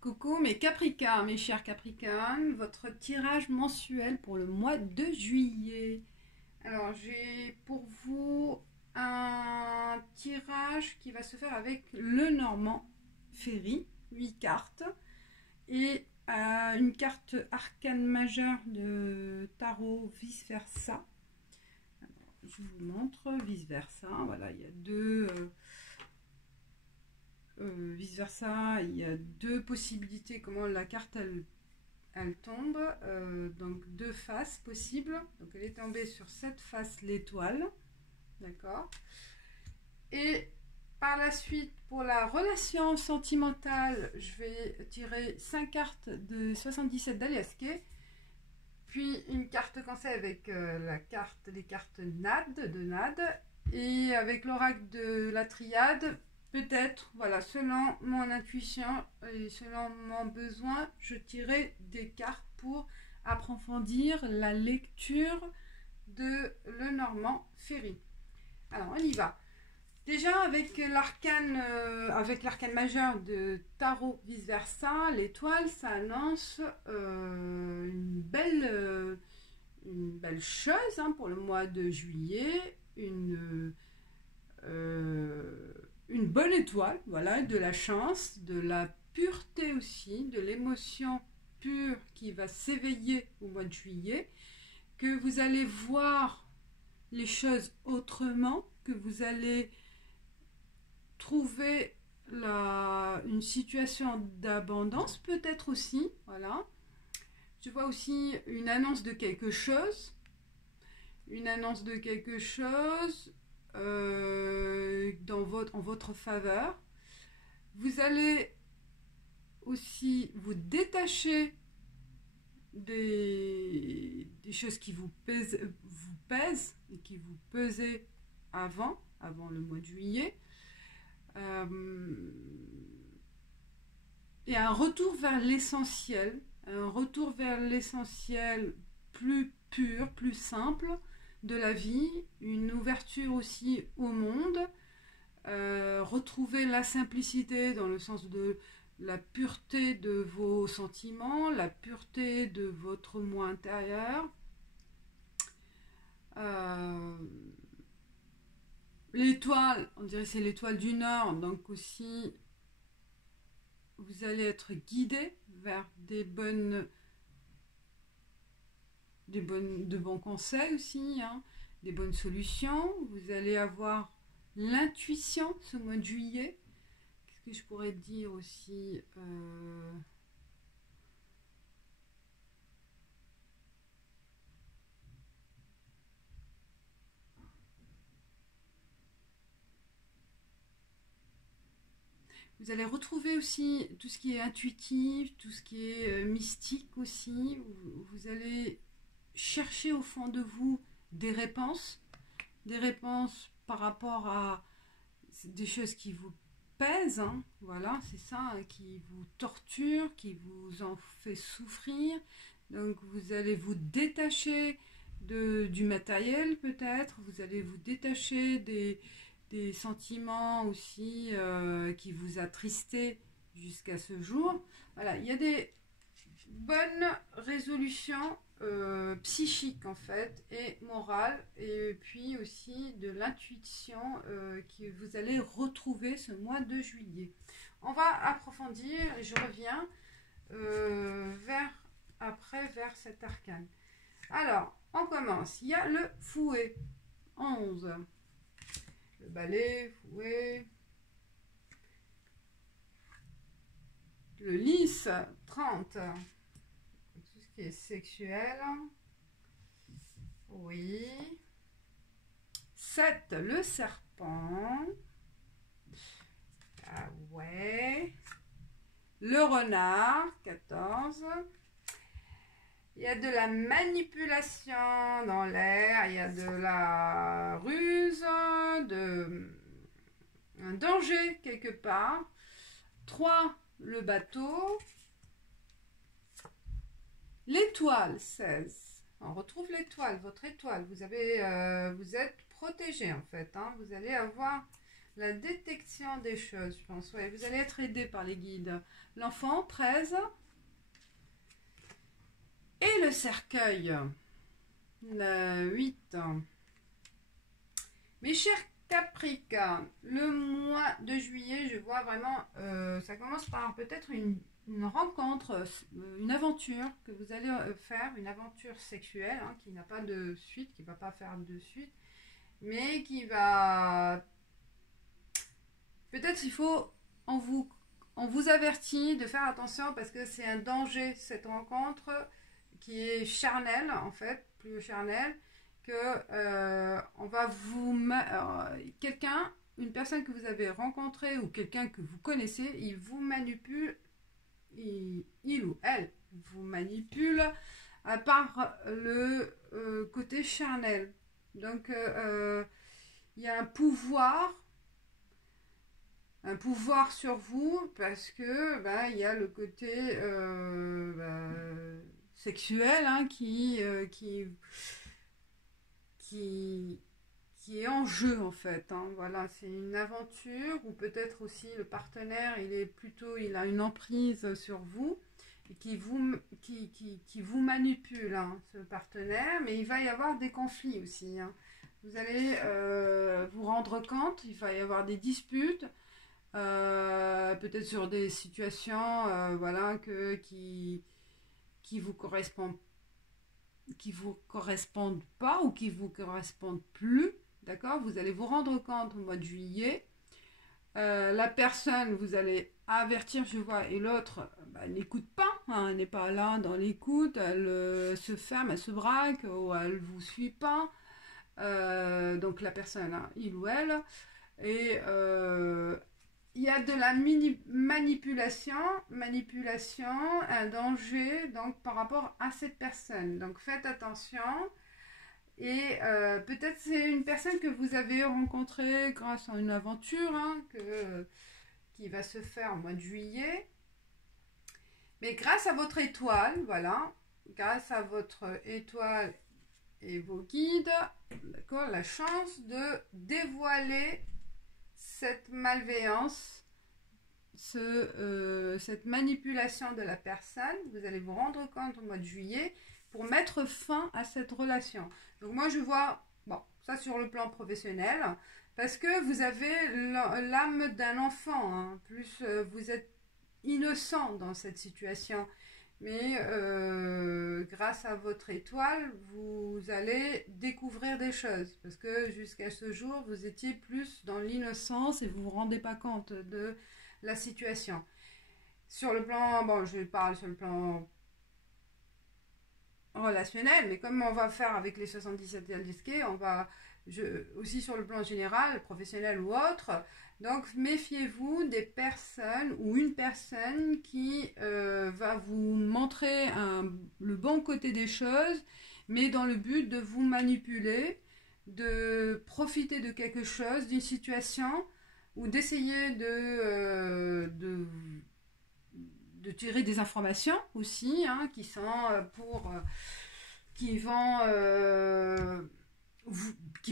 Coucou mes Capricornes, mes chers Capricornes, votre tirage mensuel pour le mois de juillet. Alors j'ai pour vous un tirage qui va se faire avec le Normand Ferry, 8 cartes, et une carte arcane majeure de tarot vice versa. Alors, je vous montre vice versa, voilà, il y a deux... vice versa, il y a deux possibilités comment la carte elle tombe, donc deux faces possibles. Donc elle est tombée sur cette face, l'étoile, d'accord. Et par la suite, pour la relation sentimentale, je vais tirer 5 cartes de 77 d'Aliasquet, puis une carte conseil avec les cartes NAD de NAD, et avec l'oracle de la triade. Peut-être, voilà, selon mon intuition et selon mon besoin, je tirerai des cartes pour approfondir la lecture de le Normand Ferry. Alors, on y va. Déjà, avec l'arcane majeur de tarot vice versa, l'étoile, ça annonce une belle chose hein, pour le mois de juillet, une bonne étoile, voilà, de la chance, de la pureté aussi, de l'émotion pure qui va s'éveiller au mois de juillet, que vous allez voir les choses autrement, que vous allez trouver une situation d'abondance peut-être aussi, voilà. Je vois aussi une annonce de quelque chose, en votre faveur. Vous allez aussi vous détacher des choses qui vous pèsent et qui vous pesaient avant le mois de juillet, et un retour vers l'essentiel, plus pur, plus simple de la vie, une ouverture aussi au monde, retrouver la simplicité dans le sens de la pureté de vos sentiments, la pureté de votre moi intérieur. L'étoile, on dirait c'est l'étoile du Nord, donc aussi vous allez être guidé vers de bons conseils aussi, hein, des bonnes solutions. Vous allez avoir l'intuition ce mois de juillet. Qu'est-ce que je pourrais dire aussi, vous allez retrouver aussi tout ce qui est intuitif, tout ce qui est mystique aussi. Vous allez chercher au fond de vous des réponses par rapport à des choses qui vous pèsent, hein, voilà, c'est ça, hein, qui vous torture, qui vous en fait souffrir. Donc vous allez vous détacher du matériel peut-être, vous allez vous détacher des sentiments aussi qui vous attristent jusqu'à ce jour. Voilà, il y a des bonnes résolutions psychiques en fait et morales, et puis aussi de l'intuition que vous allez retrouver ce mois de juillet. On va approfondir et je reviens vers cet arcane. Alors, on commence. Il y a le fouet, 11. Le balai, fouet. Le lys, 30. Tout ce qui est sexuel. Oui. 7. Le serpent. Ah ouais. Le renard, 14. Il y a de la manipulation dans l'air, il y a de la ruse, un danger quelque part. 3. Le bateau. L'étoile, 16. On retrouve l'étoile, votre étoile. Vous êtes protégé en fait. Hein. Vous allez avoir La détection des choses, je pense. Ouais, vous allez être aidé par les guides. L'enfant, 13. Et le cercueil, le 8. Mes chers Capricornes, le mois de juillet, je vois vraiment, ça commence par peut-être une rencontre, une aventure que vous allez faire, une aventure sexuelle, hein, qui n'a pas de suite, qui ne va pas faire de suite, mais qui va... Peut-être il faut, on vous avertit de faire attention parce que c'est un danger, cette rencontre qui est charnelle, en fait, plus charnelle, que on va quelqu'un, une personne que vous avez rencontrée ou quelqu'un que vous connaissez, il vous manipule, il ou elle vous manipule par le côté charnel. Donc il y a un pouvoir sur vous parce que il y a le côté sexuel, hein, qui est en jeu en fait, hein. Voilà, c'est une aventure ou peut-être aussi le partenaire il a une emprise sur vous et qui vous manipule, hein, ce partenaire, mais il va y avoir des conflits aussi, hein. Vous allez vous rendre compte, il va y avoir des disputes, peut-être sur des situations qui vous correspondent pas ou qui vous correspondent plus, d'accord. Vous allez vous rendre compte au mois de juillet, la personne, vous allez avertir, je vois, et l'autre elle n'écoute pas, hein, elle n'est pas là dans l'écoute, elle se ferme, elle se braque ou elle vous suit pas, donc la personne, hein, il ou elle, et il y a de la manipulation, un danger donc par rapport à cette personne. Donc faites attention. Et peut-être c'est une personne que vous avez rencontrée grâce à une aventure, hein, qui va se faire au mois de juillet. Mais grâce à votre étoile, voilà, grâce à votre étoile et vos guides, d'accord, la chance de dévoiler cette malveillance, cette manipulation de la personne, vous allez vous rendre compte au mois de juillet pour mettre fin à cette relation. Donc moi je vois, bon, ça sur le plan professionnel, parce que vous avez l'âme d'un enfant, hein, plus vous êtes innocent dans cette situation. Mais grâce à votre étoile, vous allez découvrir des choses. Parce que jusqu'à ce jour, vous étiez plus dans l'innocence et vous ne vous rendez pas compte de la situation. Sur le plan, bon, je parle sur le plan relationnel, mais comme on va faire avec les 77 indiqués, aussi sur le plan général, professionnel ou autre. Donc méfiez-vous des personnes ou une personne qui va vous montrer le bon côté des choses, mais dans le but de vous manipuler, de profiter de quelque chose, d'une situation, ou d'essayer de tirer des informations aussi, hein, qui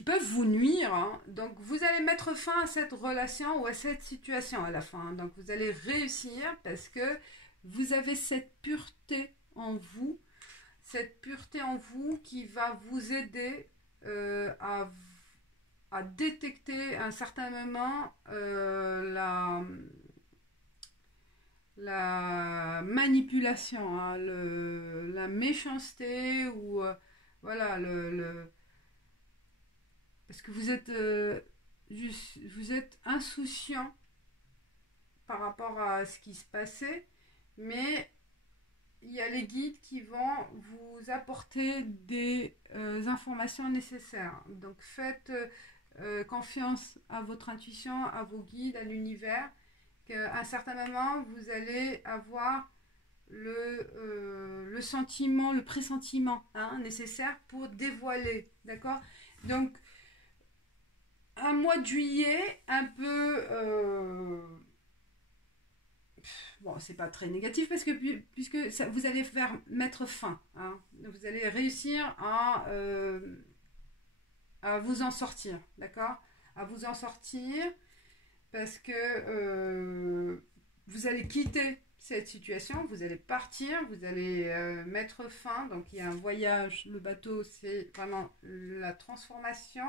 peuvent vous nuire, hein. Donc vous allez mettre fin à cette relation ou à cette situation à la fin. Donc vous allez réussir parce que vous avez cette pureté en vous qui va vous aider à détecter à un certain moment la manipulation, hein, la méchanceté ou voilà parce que vous êtes insouciant par rapport à ce qui se passait, mais il y a les guides qui vont vous apporter des informations nécessaires. Donc faites confiance à votre intuition, à vos guides, à l'univers, qu'à un certain moment vous allez avoir le sentiment, le pressentiment, hein, nécessaire pour dévoiler, d'accord. Donc un mois de juillet un peu bon, c'est pas très négatif parce que puisque vous allez mettre fin, hein, vous allez réussir à vous en sortir, d'accord, à vous en sortir. parce que vous allez quitter cette situation, vous allez partir, vous allez mettre fin. Donc il y a un voyage, le bateau, c'est vraiment la transformation,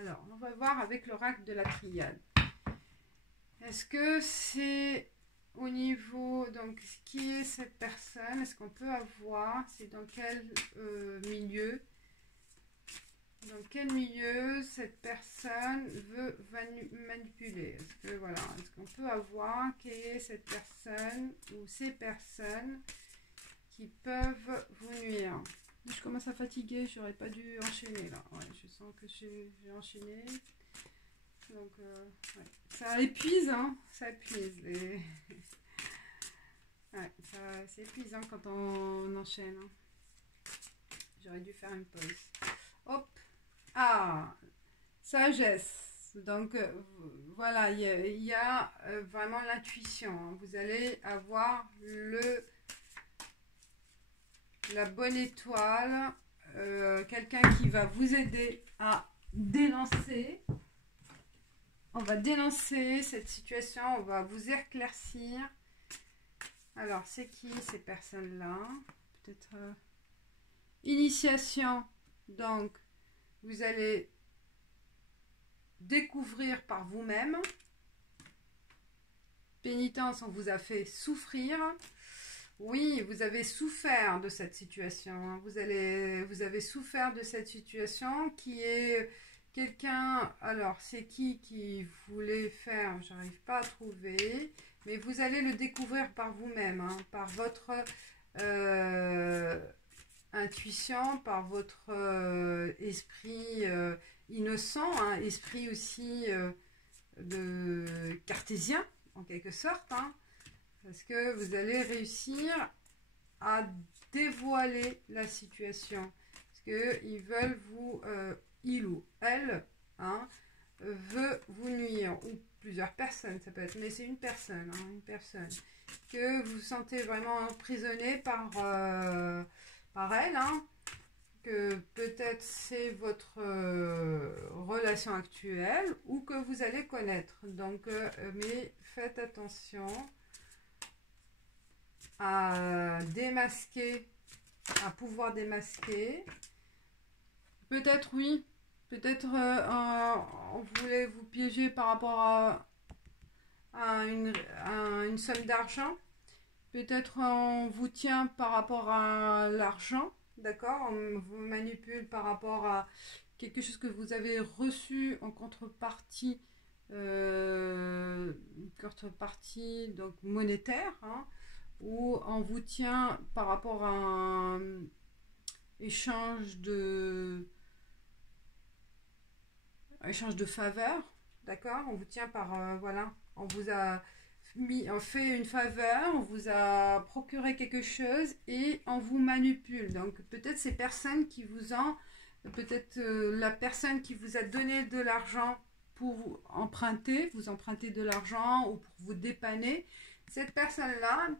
alors, on va voir avec l'oracle de la triade. Est-ce que c'est au niveau, donc, qui est cette personne? Est-ce qu'on peut avoir, c'est dans quel milieu? Dans quel milieu cette personne veut manipuler? Est-ce que, voilà, est-ce qu'on peut avoir qui est cette personne ou ces personnes qui peuvent vous nuire? Je commence à fatiguer, j'aurais pas dû enchaîner là. Ouais, je sens que j'ai enchaîné. Donc, ouais. Ça épuise, hein. Ça épuise. Ouais, c'est épuisant quand on enchaîne. Hein. J'aurais dû faire une pause. Hop. Ah, sagesse. Donc, voilà, il y a vraiment l'intuition. Hein. Vous allez avoir la bonne étoile, quelqu'un qui va vous aider à dénoncer. On va dénoncer cette situation, on va vous éclaircir. Alors, c'est qui ces personnes-là? Peut-être initiation. Donc, vous allez découvrir par vous-même. Pénitence, on vous a fait souffrir. Oui, vous avez souffert de cette situation. Hein. Vous avez souffert de cette situation qui est quelqu'un. Alors, c'est qui voulait faire? J'arrive pas à trouver. Mais vous allez le découvrir par vous-même, hein, par votre intuition, par votre esprit innocent, hein, esprit aussi de cartésien, en quelque sorte. Hein. Parce que vous allez réussir à dévoiler la situation. Parce qu'ils veulent vous, il ou elle, hein, veut vous nuire. Ou plusieurs personnes, ça peut être. Mais c'est une personne, hein, une personne. Que vous sentez vraiment emprisonné par elle. Hein, que peut-être c'est votre relation actuelle ou que vous allez connaître. Donc, mais faites attention à démasquer, à pouvoir démasquer. Peut-être oui, peut-être on voulait vous piéger par rapport à une somme d'argent. Peut-être on vous tient par rapport à l'argent, d'accord? On vous manipule par rapport à quelque chose que vous avez reçu en contrepartie, donc monétaire, hein, ou on vous tient par rapport à un échange de faveurs, d'accord? On vous tient par, voilà, on vous a fait une faveur, on vous a procuré quelque chose et on vous manipule. Donc peut-être ces personnes qui vous ont, peut-être la personne qui vous a donné de l'argent pour vous empruntez de l'argent ou pour vous dépanner, cette personne-là,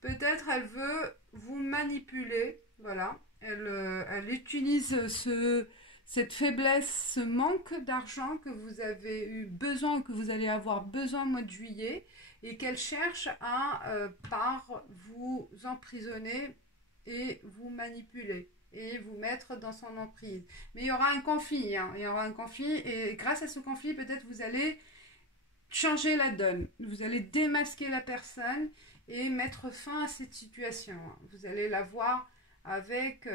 peut-être elle veut vous manipuler, voilà, elle utilise cette faiblesse, ce manque d'argent que vous avez eu besoin, que vous allez avoir besoin au mois de juillet, et qu'elle cherche à par vous emprisonner et vous manipuler et vous mettre dans son emprise. Mais il y aura un conflit, hein, il y aura un conflit, et grâce à ce conflit, peut-être vous allez changer la donne, vous allez démasquer la personne et mettre fin à cette situation. Vous allez la voir avec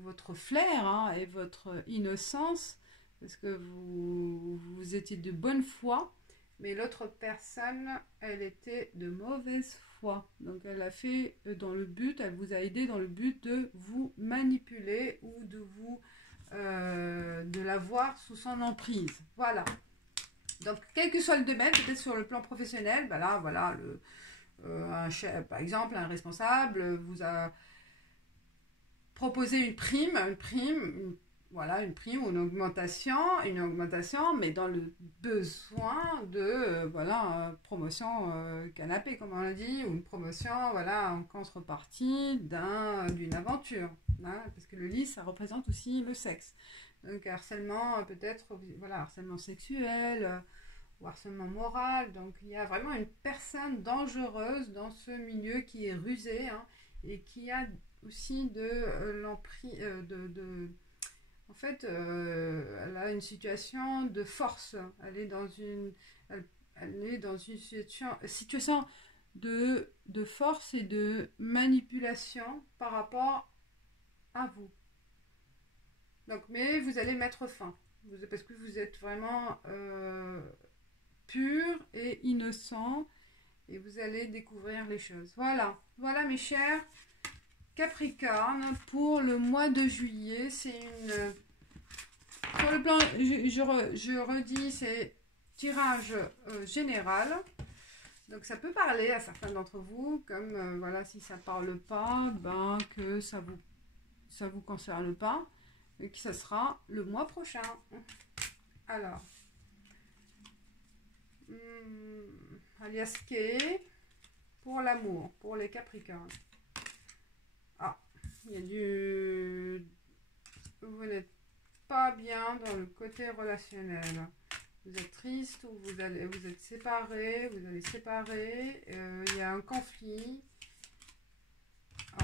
votre flair, hein, et votre innocence, parce que vous étiez de bonne foi, mais l'autre personne, elle était de mauvaise foi. Donc elle a fait elle vous a aidé dans le but de vous manipuler ou de la voir sous son emprise. Voilà. Donc quel que soit le domaine, peut-être sur le plan professionnel, ben là, voilà, un chef, par exemple, un responsable vous a proposé une prime, voilà, une prime ou une augmentation, mais dans le besoin de, voilà, promotion canapé, comme on l'a dit, ou une promotion, voilà, en contrepartie d'une aventure, hein, parce que le lit, ça représente aussi le sexe. Donc, harcèlement, peut-être, voilà, harcèlement sexuel, ou harcèlement moral. Donc, il y a vraiment une personne dangereuse dans ce milieu qui est rusée, hein, et qui a aussi l'emprise, en fait, elle a une situation de force. Elle est dans une situation de force et de manipulation par rapport à vous. Donc, mais vous allez mettre fin. Parce que vous êtes vraiment pur et innocent. Et vous allez découvrir les choses. Voilà. Voilà, mes chers Capricorne, pour le mois de juillet. C'est une... Sur le plan, je redis, c'est tirage général. Donc ça peut parler à certains d'entre vous, comme voilà, si ça parle pas, ben que ça vous concerne pas, et que ça sera le mois prochain. Alors, alias K pour l'amour, pour les Capricornes. Ah, il y a du... Vous n'êtes pas bien dans le côté relationnel. Vous êtes triste ou vous êtes séparés, vous allez séparer. Il y a un conflit.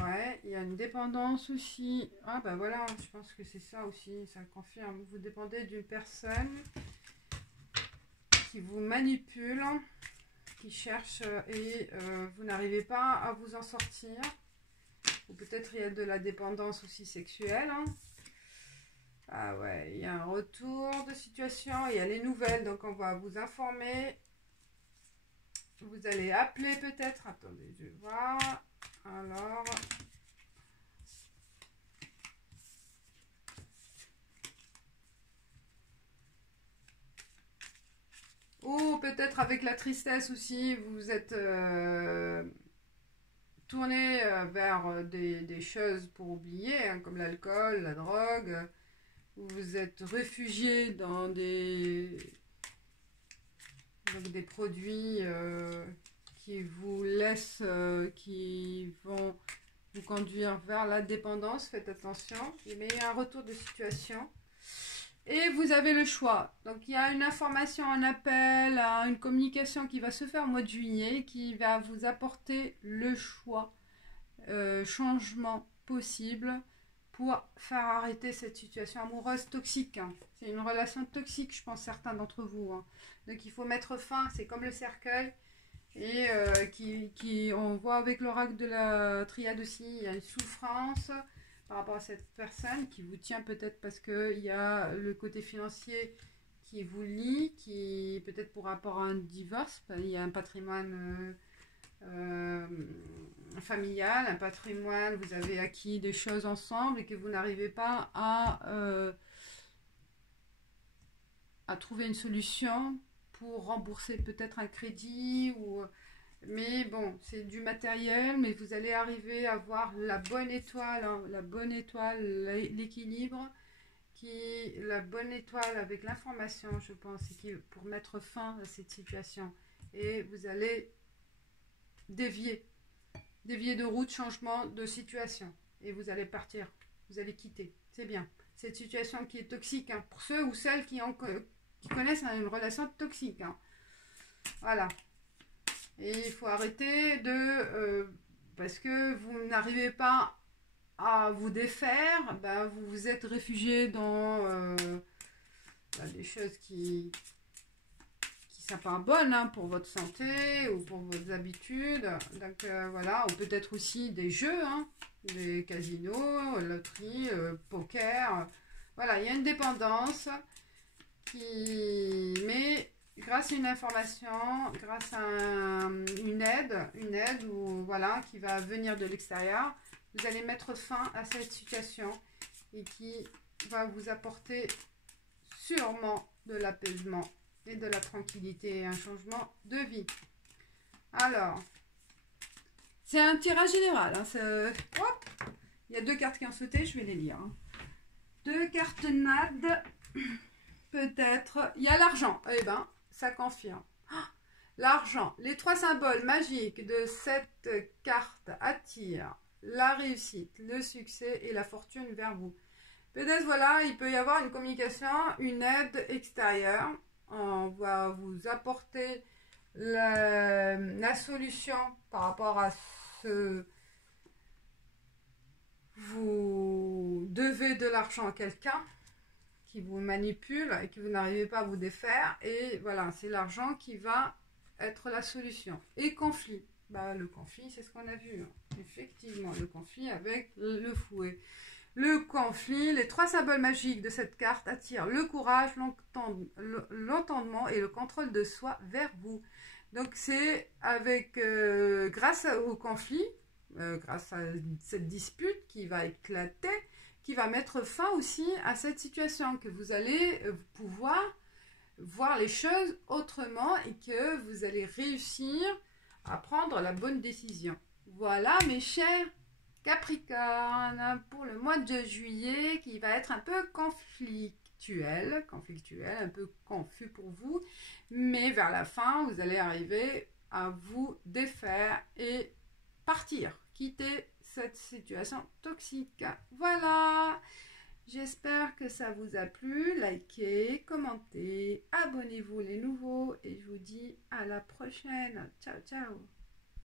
Ouais, il y a une dépendance aussi. Ah bah voilà, je pense que c'est ça aussi, ça confirme. Vous dépendez d'une personne qui vous manipule, qui cherche et vous n'arrivez pas à vous en sortir. Ou peut-être il y a de la dépendance aussi sexuelle. Hein. Ah ouais, il y a un retour de situation, il y a les nouvelles, donc on va vous informer. Vous allez appeler peut-être. Attendez, je vais voir. Alors... Ou peut-être avec la tristesse aussi, vous êtes tourné vers des choses pour oublier, hein, comme l'alcool, la drogue. Vous vous êtes réfugié dans des produits qui vous laissent, qui vont vous conduire vers la dépendance. Faites attention. Mais il y a un retour de situation. Et vous avez le choix. Donc, il y a une information, un appel, une communication qui va se faire au mois de juillet, qui va vous apporter le choix, changement possible pour faire arrêter cette situation amoureuse toxique. Hein. C'est une relation toxique, je pense, certains d'entre vous. Hein. Donc, il faut mettre fin. C'est comme le cercueil. Et on voit avec l'oracle de la triade aussi, il y a une souffrance par rapport à cette personne qui vous tient peut-être parce qu'il y a le côté financier qui vous lie, qui peut-être pour rapport à un divorce, il y a un patrimoine familial, un patrimoine, vous avez acquis des choses ensemble et que vous n'arrivez pas à trouver une solution pour rembourser peut-être un crédit ou... Mais bon, c'est du matériel, mais vous allez arriver à voir la bonne étoile, hein, l'équilibre, la bonne étoile avec l'information, je pense, pour mettre fin à cette situation. Et vous allez dévier de route, changement de situation. Et vous allez partir, vous allez quitter. C'est bien. Cette situation qui est toxique, hein, pour ceux ou celles qui connaissent une relation toxique. Hein. Voilà. Et il faut arrêter parce que vous n'arrivez pas à vous défaire, ben vous vous êtes réfugié dans des choses qui sont pas bonnes, hein, pour votre santé ou pour vos habitudes. Donc voilà, ou peut-être aussi des jeux, hein, des casinos, loterie, poker. Voilà, il y a une dépendance mais grâce à une information, grâce à une aide qui va venir de l'extérieur, vous allez mettre fin à cette situation et qui va vous apporter sûrement de l'apaisement et de la tranquillité et un changement de vie. Alors, c'est un tirage général. Hein, il y a 2 cartes qui ont sauté, je vais les lire. Hein. Deux cartes NAD, peut-être. Il y a l'argent. Eh ben, ça confirme. L'argent. Les trois symboles magiques de cette carte attirent la réussite, le succès et la fortune vers vous. Peut-être, voilà, il peut y avoir une communication, une aide extérieure. On va vous apporter la solution par rapport à ce... Vous devez de l'argent à quelqu'un qui vous manipule et que vous n'arrivez pas à vous défaire. Et voilà, c'est l'argent qui va être la solution. Et conflit. Bah, le conflit, c'est ce qu'on a vu. Effectivement, le conflit avec le fouet. Le conflit, les trois symboles magiques de cette carte attirent le courage, l'entendement et le contrôle de soi vers vous. Donc c'est avec grâce au conflit, grâce à cette dispute qui va éclater, qui va mettre fin aussi à cette situation, que vous allez pouvoir voir les choses autrement et que vous allez réussir à prendre la bonne décision. Voilà mes chers Capricorne, pour le mois de juillet qui va être un peu conflictuel, un peu confus pour vous, mais vers la fin, vous allez arriver à vous défaire et partir, quitter cette situation toxique. Voilà, j'espère que ça vous a plu. Likez, commentez, abonnez-vous les nouveaux et je vous dis à la prochaine. Ciao, ciao.